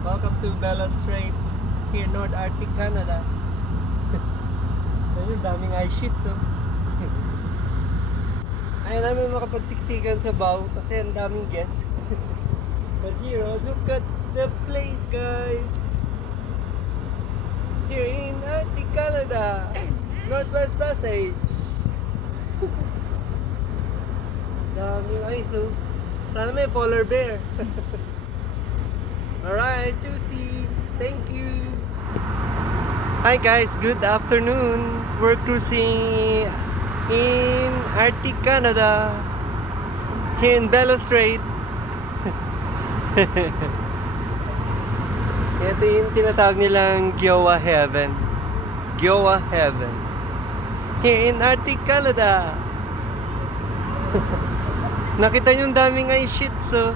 Welcome to Bellot Strait here in North Arctic, Canada. Ayun, daming ice sheets, oh. Ayaw namin makapagsiksikan sa bow kasi ang daming guests. But here, oh, look at the place, guys. Here in Arctic, Canada. Northwest Passage. Daming ice, oh. Sana may polar bear. Alright, Juicy. Thank you. Hi guys, good afternoon. We're cruising in Arctic, Canada. Here in Bellot Strait. Ito yung tinatawag nilang Giowa Heaven. Giowa Heaven. Here in Arctic, Canada. Nakita nyo yung daming ice sheets, so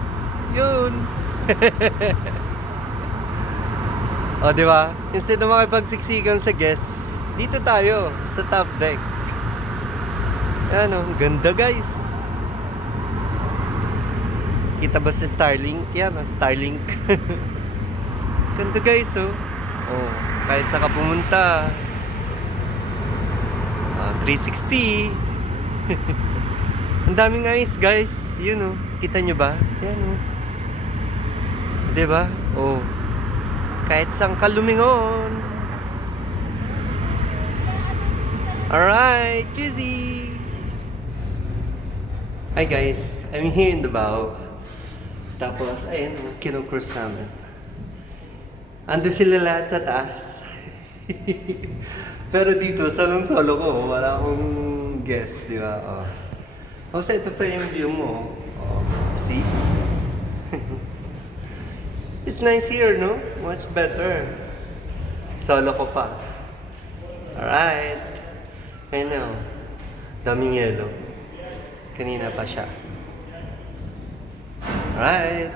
yun. O, di ba? Instead na makipagsiksikan sa guests, dito tayo sa top deck. Ano, ganda guys. Kita ba si Starlink? Yan, Starlink. Ganda guys, oh. Oh, kahit saan ka pumunta. 360. Ang daming ice guys. Yun, oh. Kita nyo ba? Yan, oh. Diba? Oh. Kahit saan ka lumingon. Alright, cheesy. Hi guys, I'm here in the bow. Tapos, ayun, kinocruise namin. Ando sila lahat sa taas. Pero dito, salong-solo ko. Wala akong guest, di ba? Oh. Kasi ito pa yung view mo. Oh. See? It's nice here, no? Much better. Solo ko pa. Alright. I know. Daming yellow. Kanina pa siya. Alright.